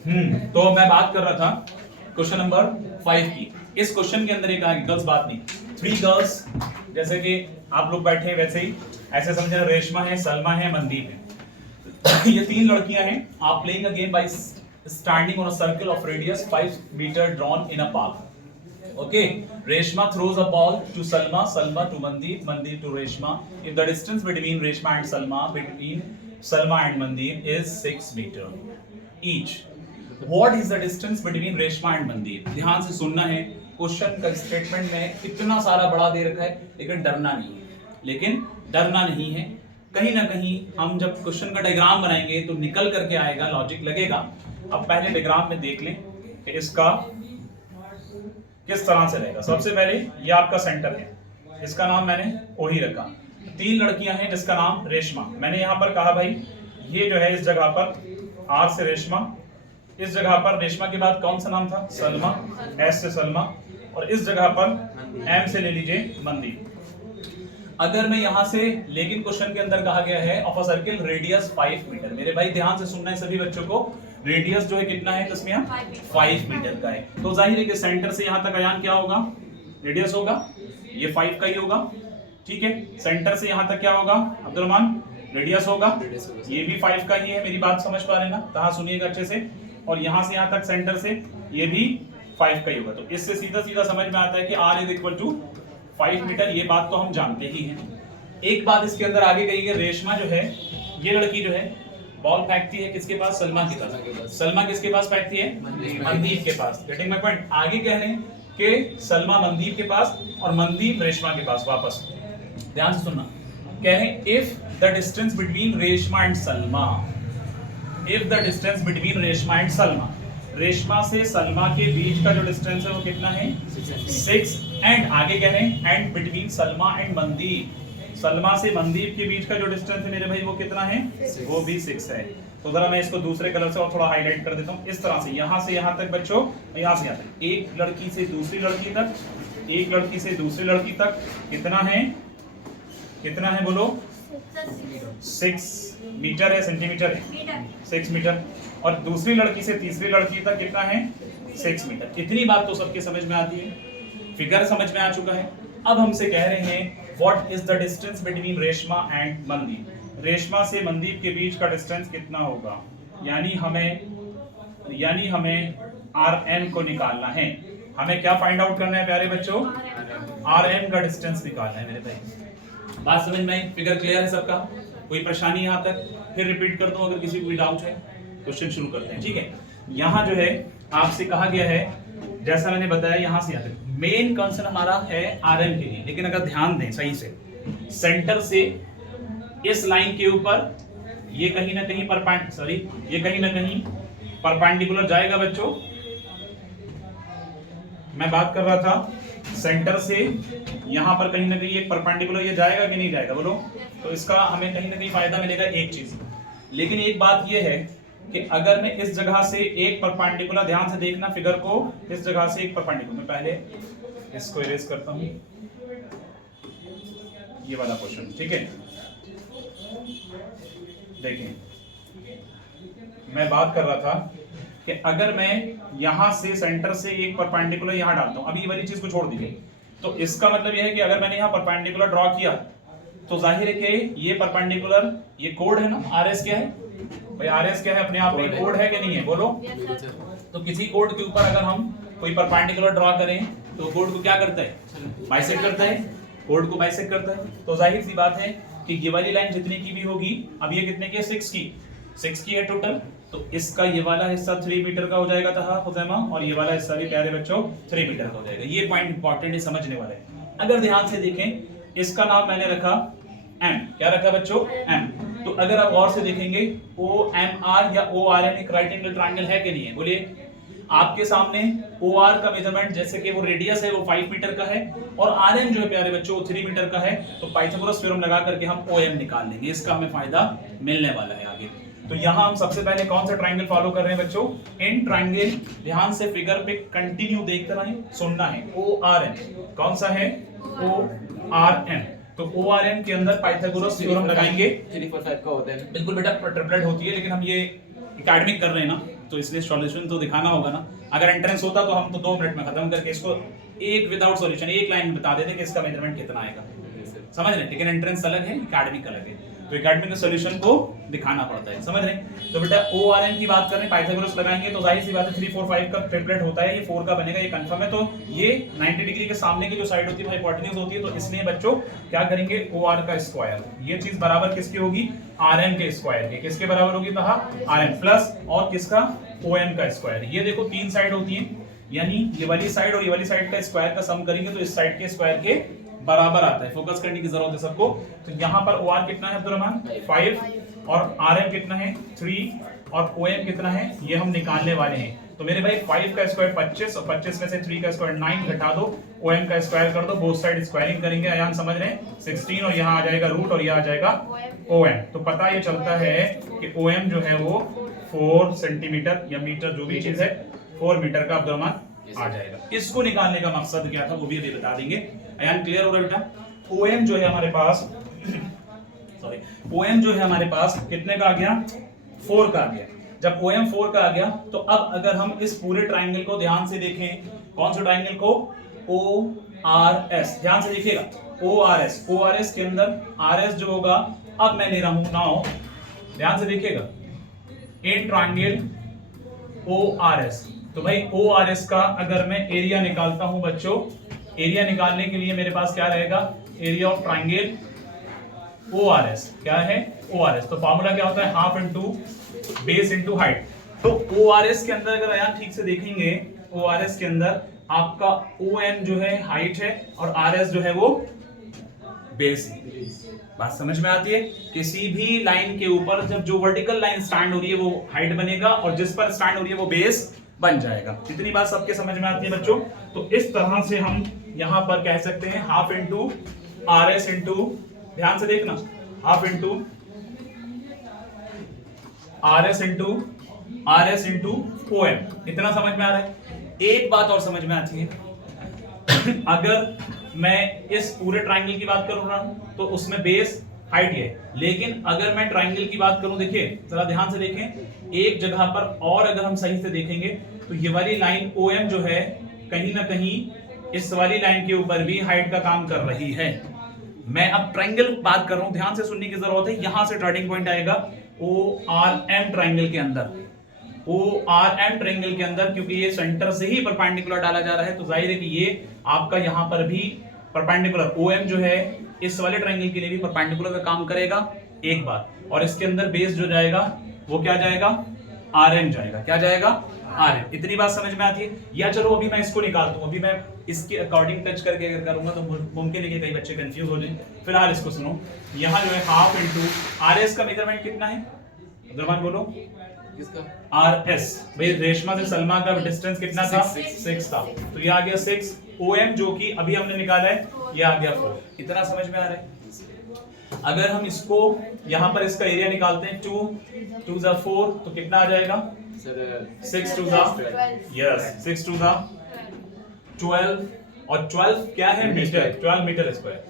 तो मैं बात कर रहा था क्वेश्चन नंबर 5 की। इस क्वेश्चन के अंदर एक गर्ल्स बात नहीं, 3 गर्ल्स, जैसे कि आप लोग बैठे हैं वैसे ही ऐसे समझे, रेशमा है, सलमा है, मनदीप है। ये 3 लड़कियां हैं। आप playing a game by standing on a circle of radius 5 metre drawn in a park. Okay, Reshma throws a ball to Salma, Salma to Mandeep, Mandeep to Reshma. If the distance between Reshma and Salma, between Salma and Mandeep is 6 meter each. What is the distance between Reshma and Mandeep? ध्यान से सुनना है। Question का statement में इतना सारा बड़ा दे रखा है, लेकिन डरना नहीं है। लेकिन डरना नहीं है, कहीं ना कहीं हम जब क्वेश्चन का डायग्राम बनाएंगे तो निकल करके आएगा, लॉजिक लगेगा। अब पहले डायग्राम में देख लें कि इसका किस तरह से रहेगा। सबसे पहले ये आपका सेंटर है, इसका नाम मैंने ओ ही रखा। 3 लड़कियां हैं जिसका नाम रेशमा। मैंने यहां पर कहा भाई ये जो है इस जगह पर आर से रेशमा, इस जगह पर रेशमा के बाद कौन सा नाम था, सलमा, एस से सलमा, और इस जगह पर एम से ले लीजिए मनदीप। अगर मैं यहां से, लेकिन क्वेश्चन के अंदर कहा गया है of a circle radius 5 metre. मेरे भाई ध्यान से सुनना है सभी बच्चों को, रेडियस जो है कितना है तस्मिया, 5 मीटर का है। तो जाहिर है कि सेंटर से यहां तक आयान क्या होगा, रेडियस होगा, ये 5 का ही होगा। ठीक है, सेंटर से यहां तक क्या होगा अब्दुलरहमान, रेडियस होगा, ये भी 5 का ही है। मेरी बात समझ पा रहे हैं ना, कहां सुनिएगा अच्छे से। और यहां से यहां तक सेंटर से ये भी 5 का ही होगा। तो इससे सीधा सीधा समझ में आता है कि r is equal to 5 metre. ये बात तो हम जानते ही हैं। एक बात इसके अंदर आगे कही है, रेशमा जो है, ये लड़की जो है बॉल फेंकती है किसके पास, सलमा के पास। सलमा किसके पास फेंकती है, मनदीप के पास। Getting my point. आगे कह रहे हैं कि सलमा मनदीप के पास और मनदीप रेशमा के पास वापस। ध्यान से सुनना, कह रहे हैं if the distance between Reshma and Salma, if the distance between Reshma and Salma, Reshma से सलमा के बीच का जो डिस्टेंस है वो कितना है, 6। एंड आगे कह रहे हैं and between Salma and Mandeep, Salma से मनदीप के बीच का जो डिस्टेंस है मेरे भाई वो कितना है, वो भी 6 है। तो जरा मैं इसको दूसरे कलर से और थोड़ा हाईलाइट कर देता हूँ। इस तरह से यहां तक बच्चों, यहां से यहां तक, एक लड़की से दूसरी लड़की तक, एक लड़की से दूसरी लड़की तक कितना है, कितना है बोलो, 6 मीटर है, सेंटीमीटर है, 6 मीटर। और दूसरी लड़की से तीसरी लड़की तक कितना है, 6 मीटर। इतनी बात तो सबके समझ में आती है, फिगर समझ में आ चुका है। अब हमसे कह रहे हैं what is the distance between Reshma and Mandeep, Reshma से मनदीप के बीच का डिस्टेंस कितना होगा, यानी हमें Rn को निकालना है। हमें क्या फाइंड आउट करना है प्यारे बच्चों, Rn का डिस्टेंस निकालना है मेरे भाई। बात समझ में आई, फिगर क्लियर है सबका, कोई परेशानी यहां तक, फिर रिपीट कर दूं अगर किसी को कोई डाउट है। क्वेश्चन शुरू करते हैं। ठीक है, यहां जो है आपसे कहा गया है, जैसा मैंने बताया यहां से यहां तक मेन कंसर्न हमारा है Rn के लिए। लेकिन अगर ध्यान दें सही से, सेंटर से इस लाइन के ऊपर ये कहीं ना कहीं परपेंडिकुलर जाएगा बच्चों। मैं बात कर रहा था सेंटर से यहां पर कहीं ना कहीं एक परपेंडिकुलर ये जाएगा कि नहीं जाएगा बोलो। तो इसका हमें कहीं ना कहीं फायदा मिलेगा एक चीज। लेकिन एक बात ये है कि अगर मैं इस जगह से एक परपेंडिकुलर, ध्यान से देखना फिगर को, इस जगह से एक परपेंडिकुलर, मैं पहले इसको इरेज करता हूं, ये वाला क्वेश्चन। ठीक है, देखिए मैं बात कर रहा था कि अगर मैं यहां से सेंटर से एक परपेंडिकुलर यहां डालता हूं, अभी ये वाली चीज को छोड़ दीजिए, तो इसका मतलब यह है कि अगर मैंने यहां परपेंडिकुलर ड्रॉ किया तो जाहिर है कि ये परपेंडिकुलर, ये कोड है ना, आरएस क्या है भाई, आरएस क्या है अपने आप में, कोड है कि नहीं है बोलो। तो किसी कोड के ऊपर अगर हम कोई परपेंडिकुलर ड्रॉ करें तो कोड को क्या करता है, बाइसेक्ट करता है, कोड को बाइसेक्ट करता है। तो जाहिर सी बात है कि ये वाली लाइन जितने की भी होगी, अब ये कितने की है, 6 की है टोटल, तो इसका ये वाला हिस्सा 3 मीटर का हो जाएगा था हुजैमा, और ये वाला हिस्सा भी प्यारे बच्चों 3 मीटर का हो जाएगा। ये पॉइंट इंपॉर्टेंट है, समझने वाला है। अगर ध्यान से देखें, इसका नाम मैंने रखा M, क्या रखा बच्चों, M। तो अगर आप गौर से देखेंगे OMR या ORN एक राइट एंगल ट्रायंगल है कि नहीं है, बोलिए। आपके सामने OR का मेजरमेंट जैसे कि वो रेडियस है वो 5 मीटर का है, और RN जो है प्यारे बच्चों 3 मीटर का है। तो पाइथागोरस थ्योरम लगा करके हम OM निकाल लेंगे, इसका हमें फायदा मिलने वाला है आगे। तो यहाँ हम सबसे पहले कौन सा ट्रायंगल फॉलो कर रहे हैं बच्चों, इन ट्रायंगल। ध्यान से फिगर पे कंटिन्यू देखते रहें, सुनना है। ORN कौन सा है, ORN। तो ORN के अंदर पाइथागोरस थ्योरम लगाएंगे। 3 4 5 का होता है बिल्कुल बेटा, ट्रिपलेट होती है, लेकिन हम ये एकेडमिक कर रहे हैं ना, तो इसलिए सॉल्यूशन तो दिखाना होगा ना। अगर एंट्रेंस होता तो हम तो 2 मिनट में खत्म करके इसको एक विदाउट सॉल्यूशन एक लाइन में बता देते कि इसका मेजरमेंट कितना आएगा, समझ रहे। लेकिन एंट्रेंस अलग है, एकेडमिक अलग है, तो एकेडमिक के सॉल्यूशन को दिखाना पड़ता है, समझ रहे। तो बेटा ORM की बात करें, पाइथागोरस लगाएंगे तो जाहिर सी बात है 3 4 5 का ट्रिपलेट होता है, ये 4 का बनेगा, ये कंफर्म है। तो ये 90 डिग्री के सामने की जो साइड होती है वो हाइपोटेन्यूज होती है, तो इसलिए बच्चों क्या करेंगे OR का स्क्वायर, ये चीज बराबर किसकी होगी, RM के स्क्वायर के। किसके बराबर होगी कहा, RM प्लस और किसका, OM का स्क्वायर। ये देखो 3 साइड होती है, यानी ये वाली साइड और ये वाली साइड का स्क्वायर का सम करेंगे तो इस साइड के स्क्वायर के बराबर आता है। फोकस करने की जरूरत है सबको। तो यहाँ पर OR कितना है अब्दुर्रहमान, 5 और RM कितना है 3 और OM कितना है ये हम निकालने वाले हैं। तो मेरे भाई 5 का स्क्वायर 25 और 25 में से 3 का स्क्वायर 9 घटा दो, OM का स्क्वायर कर दो, बोथ साइड स्क्वायरिंग करेंगे, अयान समझ रहे हैं 16 और यहाँ आ जाएगा रूट और यहाँ आ जाएगा OM। तो पता ये चलता है कि OM जो है वो 4 सेंटीमीटर या मीटर जो भी चीज है 4 मीटर का अब्दुर्रहमान आ जाएगा। इसको निकालने का मकसद क्या था वो भी अभी बता देंगे। अयान क्लियर हो रहा बेटा। OM जो है हमारे पास सॉरी OM जो है हमारे पास कितने का आ गया, 4 का आ गया। जब OM 4 का आ गया तो अब अगर हम इस पूरे ट्राइंगल को ध्यान से देखें, कौन से ट्राइंगल को, ORS, ध्यान से देखिएगा ORS के अंदर RS जो होगा, अब मैं ले रहा हूं नाउ, ध्यान से देखिएगा, इन ट्राइंगल ORS। तो भाई ORS का अगर मैं एरिया निकालता हूं बच्चों, एरिया निकालने के लिए मेरे पास क्या रहेगा, एरिया ऑफ ट्राइंगल ORS क्या है, ORS। तो फॉर्मूला क्या होता है, half into base into height. तो ORS के अंदर अगर आप ठीक से देखेंगे, ORS के अंदर आपका OM जो है हाइट है और RS जो है वो बेस है। बात समझ में आती है। किसी भी लाइन के ऊपर जब जो वर्टिकल लाइन स्टैंड हो रही है वो हाइट बनेगा और जिस पर स्टैंड हो रही है वो बेस बन जाएगा। इतनी बात सबके समझ में आती है बच्चों। तो इस तरह से हम यहां पर कह सकते हैं हाफ इनटू RS इनटू, ध्यान से देखना, half into RS into OM। इतना समझ में आ रहा है। एक बात और समझ में आती है अगर मैं इस पूरे ट्राइंगल की बात करूं ना तो उसमें बेस हाइट है, लेकिन अगर मैं ट्राइंगल की बात करूं, देखिए जरा ध्यान से देखें, एक जगह पर और अगर हम सही से देखेंगे तो ये वाली लाइन OM जो है कहीं ना कहीं इस वाली लाइन के ऊपर भी हाइट का काम कर रही है। मैं अब ट्राइंगल बात कर रहा हूं, ध्यान से सुनने की जरूरत है। यहां से स्टार्टिंग पॉइंट आएगा ORM ट्राइंगल के अंदर, ORM ट्राइंगल के अंदर, क्योंकि ये सेंटर से ही परपेंडिकुलर डाला जा रहा है तो जाहिर है कि ये आपका यहां पर भी परपेंडिकुलर, OM जो है इस वाले ट्राइंगल के लिए भी परपेंडिकुलर का काम करेगा, एक बात। और इसके अंदर बेस जो जाएगा वो क्या जाएगा, RM जाएगा। क्या जाएगा, RM। इतनी बात समझ में आती है। या चलो अभी मैं इसको निकालता हूं, अभी मैं इसके अकॉर्डिंग टच करके अगर करूंगा तो मुमकिन है कि कई बच्चे कंफ्यूज हो जाएं। फिलहाल इसको सुनो, यहाँ जो है हाफ इनटू RS का मेजरमेंट कितना है अब्दुर्रहमान बोलो, किसका, RS। भाई रेशमा से सलमा का डिस्टेंस कितना था, 6 था, तो ये आ गया 6। OM जो कि अभी हमने निकाला है ये आ गया 4। इतना समझ में आ रहा है। अगर हम इसको यहाँ पर इसका एरिया निकालते हैं 2 * 4 तो कितना आ जाएगा, 6 2 यस 6 2 12 और 12 क्या है मीटर, 12 मीटर स्क्वायर।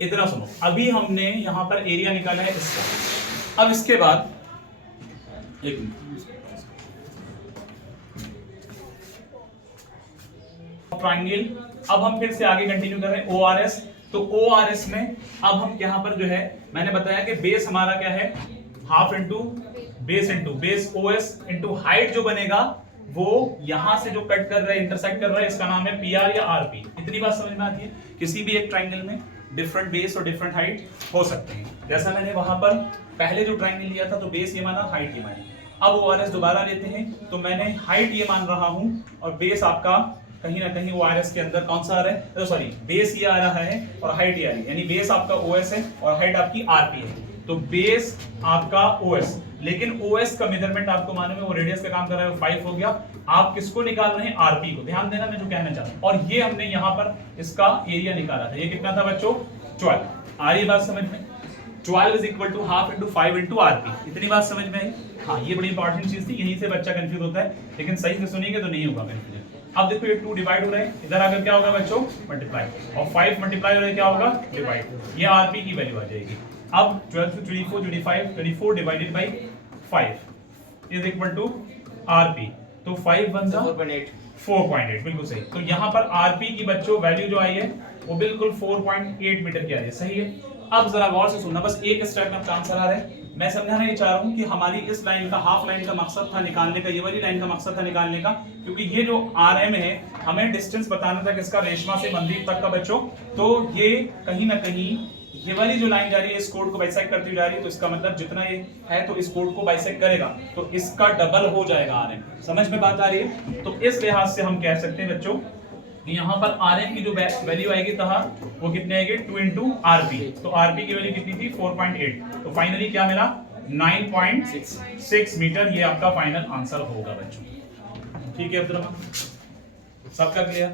इतना सुनो, अभी हमने यहाँ पर एरिया निकाला है इसका। अब इसके बाद एक ट्राइंगल, अब हम फिर से आगे कंटिन्यू कर रहे हैं ORS। तो ORS में अब हम यहाँ पर जो है मैंने बताया कि बेस हमारा क्या है, half into base OS into height जो बनेगा वो यहां से जो कट कर रहा है, इंटरसेक्ट कर रहा है, इसका नाम है PR या RP। इतनी बात समझ में आती है। किसी भी एक ट्राइंगल में डिफरेंट बेस और डिफरेंट हाइट हो सकते हैं। जैसा मैंने वहां पर पहले जो ट्राइंगल लिया था तो बेस ये माना, हाइट ये मानी। अब ORS दोबारा लेते हैं तो मैंने हाइट ये मान रहा हूं और बेस आपका कहीं ना कहीं ORS के अंदर कौन सा आ रहा है, सॉरी बेस ये आ रहा है और हाइट ये आ रही है, यानी बेस आपका OS है और हाइट आपकी RP है। तो बेस आपका OS, लेकिन OS का मेजरमेंट आपको मालूम है वो रेडियस का काम कर रहा है, 5 हो गया। आप किसको निकाल रहे हैं, RP को। ध्यान देना मैं जो कहना चाहता हूं। और ये हमने यहाँ पर इसका एरिया निकाला था, ये कितना था बच्चों, 12। आ रही बात समझ में, 12 = हाफ इनटू 5 इनटू RP। इतनी बात समझ में आई। हाँ, ये बड़ी इंपॉर्टेंट चीज थी, यहीं से बच्चा कंफ्यूज होता है, लेकिन सही से सुनेंगे तो नहीं होगा कंफ्यूजन। अब देखो ये 2 डिवाइड हो रहा है, इधर आकर क्या होगा बच्चों, मल्टीप्लाई, और 5 मल्टीप्लाई हो रहा है क्या होगा, डिवाइड। ये RP की वैल्यू आ जाएगी। अब 12 से 24 25 24 divided by 5 is equal to RP, तो 5 वन जा 4.8, बिल्कुल सही। तो यहाँ पर आरपी की बच्चों वैल्यू जो आई है वो बिल्कुल 4.8 मीटर की आ रही है, सही है। अब जरा गौर से सुनना, बस एक स्टेप में आपका आंसर आ रहा है। मैं समझाना ये चाह रहा हूँ कि हमारी इस लाइन का, हाफ लाइन का मकसद था निकालने का, ये वाली लाइन का मकसद था निकालने का, क्योंकि ये जो आरएम है हमें डिस्टेंस बताना था किसका, रेशमा से मनदीप तक का बच्चों। तो ये कहीं ना कहीं ये वाली जो लाइन जा रही है इस कोड को बाइसेक्ट करती जा रही है, तो इसका मतलब जितना ये है तो इस कोड को बाइसेक्ट करेगा तो इसका डबल हो जाएगा आरएम। समझ में बात आ रही है? तो इस लिहाज से हम कह सकते हैं बच्चों यहाँ पर आरएम की जो वैल्यू आएगी तहा वो कितने आएगी, 2 इंटू आरपी। तो आरपी की वैल्यू कितनी थी, 4.8। तो फाइनली क्या मिला, 9.6 मीटर। ये आपका फाइनल आंसर होगा बच्चों। ठीक है अब्दुल रहमान, सबका क्लियर?